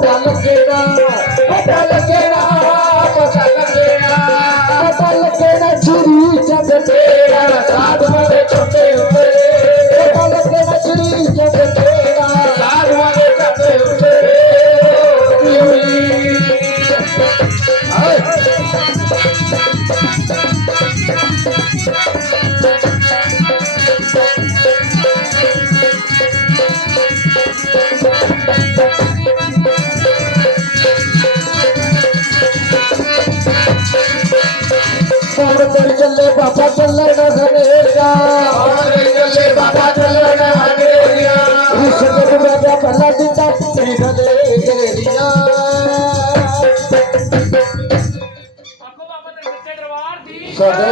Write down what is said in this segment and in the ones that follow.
ਪਤਾ ਲੱਗੇਗਾ ਕੋਲ ਚੱਲੇ ਬਾਬਾ ਚੱਲੇ ਨਾ ਹਨੇਰੀਆ ਕਮਰ ਚੱਲੇ ਬਾਬਾ ਚੱਲੇ ਨਾ ਹਨੇਰੀਆ। ਇਸ ਜਗ ਬਾਬਾ ਪਹਿਲਾ ਦਿੱਤਾ ਸ੍ਰੀ ਹਲੇ ਗੇਰੀਆ ਆਖੋ ਬਾਬਾ ਤੇਰੇ ਸੱਚੇ ਦਰਬਾਰ ਦੀ ਸਦਾ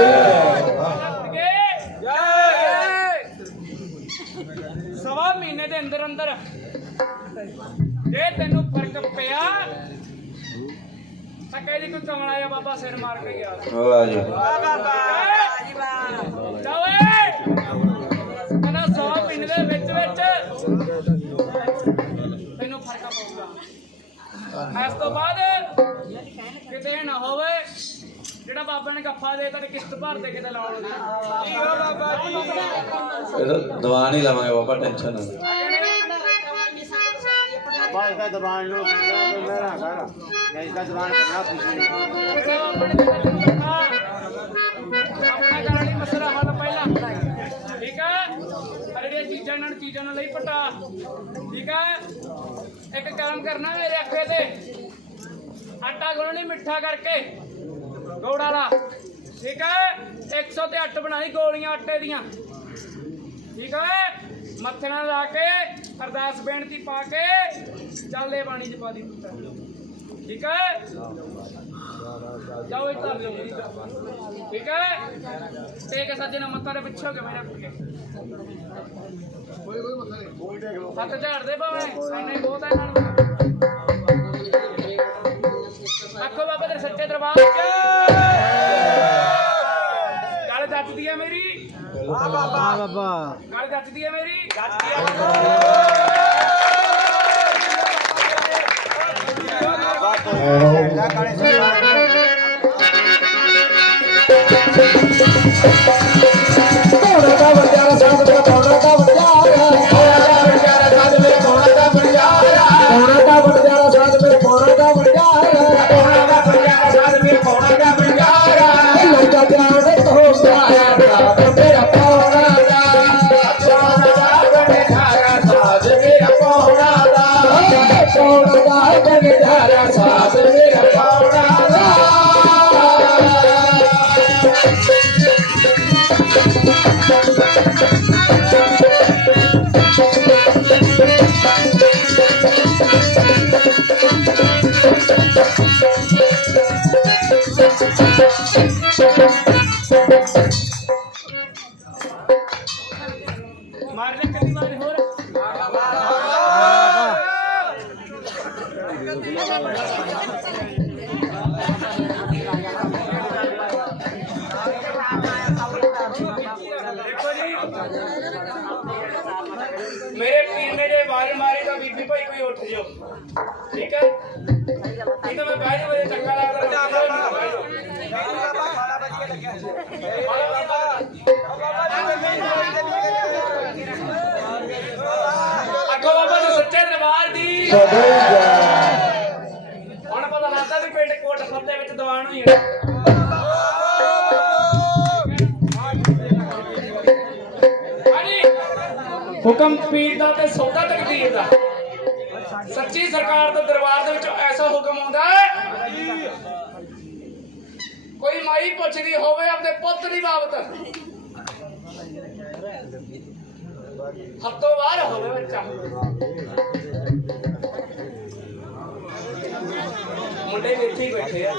ਸਵਾ ਮਹੀਨੇ ਦੇ ਅੰਦਰ ਅੰਦਰ ਜੇ ਤੈਨੂੰ ਫ਼ਰਕ ਪਿਆ ਸੱਕੇ ਦੀ ਕੁੱਤਾ ਮਲਾਇਆ ਬਾਬਾ ਸਿਰ ਮਾਰ ਕੇ ਗਿਆ ਵਾਹ ਜੀ ਵਾਹ ਬਾਬਾ ਜੀ। ਵਾਹ ਜਾਵੇ ਕਨਾ ਸੌ ਪਿੰਡ ਦੇ ਵਿੱਚ ਵਿੱਚ। ਤੈਨੂੰ ਫ਼ਰਕ ਪਊਗਾ। ਇਸ ਤੋਂ ਬਾਅਦ ਕਿਤੇ ਨਾ ਹੋਵੇ ਜਿਹੜਾ ਬਾਬਾ ਨੇ ਗੱਫਾ ਦੇ ਤਾਂ ਕਿਸ਼ਤ ਭਰ ਦੇ ਕਿਤੇ ਲਾਉਣ ਦੀ। ਠੀਕ ਆ ਬਾਬਾ ਜੀ। ਇਹਦਾ ਦਵਾ ਨਹੀਂ ਲਾਵਾਂਗੇ ਬਾਬਾ ਟੈਨਸ਼ਨ ਨਾ ਬਾਬਾ ਇਹਦਾ ਦਵਾ ਲੋ ਮੇਰਾ ਘਰ इसका दबान करना पूछिए ਜਿਹੜਾ ਬਾਬਾ ਨੇ ਤੈਨੂੰ ਦਿੱਤਾ, ਆਪਣਾ ਕਰਨ ਲਈ ਮਸਲਾ ਹੱਲ ਪਹਿਲਾਂ ਠੀਕ ਹੈ ਆ ਜਿਹੜੀਆਂ ਚੀਜ਼ਾਂ ਇਹਨਾਂ ਨੂੰ ਚੀਜ਼ਾਂ ਨਾਲ ਲਈ ਪਟਾ ਠੀਕ ਹੈ ਇੱਕ ਕੰਮ ਕਰਨਾ ਮੇਰੇ ਅੱਖੇ ਤੇ ਆਟਾ ਗੁੰਨਣੀ ਮਿੱਠਾ ਕਰਕੇ ਗੋੜ ਵਾਲਾ ਠੀਕ ਹੈ 100 ਤੇ 8 ਬਣਾਈ ਗੋਲੀਆਂ ਆਟੇ ਦੀਆਂ ਠੀਕ ਹੈ ਮੱਥੇ ਨਾਲ ਲਾ ਕੇ ਅਰਦਾਸ ਬੇਨਤੀ ਪਾ ਕੇ ਚੱਲੇ ਬਾਣੀ ਚ ਪਾ ਦੀ ਪੁੱਤਰ ठीक है जाओ इधर लो ठीक है टेक के साथ ना मत्ता रे पीछे हो के मेरे कोई कोई मत्ता नहीं कोई टेक लो सत झाड़ दे भावे साने बहुत है नाल आखो बाबा तेरे सच्चे दरबार गल जट दी है मेरी वाह बाबा वाह बाबा गल जट दी है मेरी जट दी है ਮੇਰੀ ਕੋਣਾ ਦਾ ਕੋਣਾ ਦਾ ਵੰਡਿਆਰਾ ਸਾਧ ਭਾਈ ਕੋਈ ਉੱਠ ਜਿਓ। ਠੀਕ ਹੈ? ਨਹੀਂ ਤਾਂ ਮੈਂ ਹੀ ਵਜੇ ਚੱਕਾ ਲੱਗਦਾ। ਅੱਗੋਂ ਬਾਬਾ ਜੀ ਸੱਚੇ ਦਰਬਾਰ ਦੀ। ਹੁਣ ਪਤਾ ਲੱਗਦਾ ਵੀ ਪਿੰਡ ਕੋਟ ਵਿੱਚ ਦੀਵਾਨ ਹੋਈ ਹੈ। ਹੁਕਮ ਪੀਰ ਦਾ ਤੇ ਸੌਦਾ ਤਕਦੀਰ ਦਾ। ਸੱਚੀ ਸਰਕਾਰ ਦੇ ਦਰਬਾਰ ਦੇ ਵਿੱਚੋਂ ਐਸਾ ਹੁਕਮ ਆਉਂਦਾ ਹੈ? ਕੋਈ ਮਾਈ ਪੁੱਛਦੀ ਹੋਵੇ ਆਪਣੇ ਪੁੱਤ ਦੀ ਬਾਬਤ। ਹੱਥੋਂ ਬਾਹਰ ਹੋਵੇ ਬੱਚਾ। ਮੁੰਡੇ ਇੱਥੇ ਬੈਠੇ ਆ।